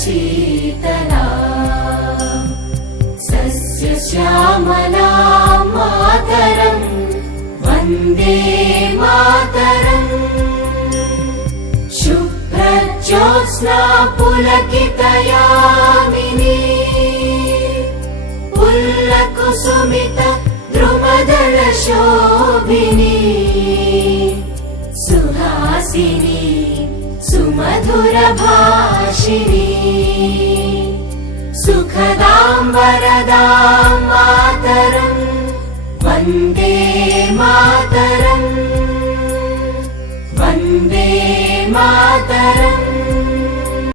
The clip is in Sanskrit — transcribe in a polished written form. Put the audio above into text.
शीतला सस्यश्यामला मातरम् वन्दे मातरम् शुभ्रज्योत्स्ना पुलकितयामिनी पुल्लकुसुमित द्रुमदलशोभिनी सुहासिनी सुमधुरभाषिणी सुखदां वरदां मातरम् वन्दे मातरम् वन्दे मातरम्।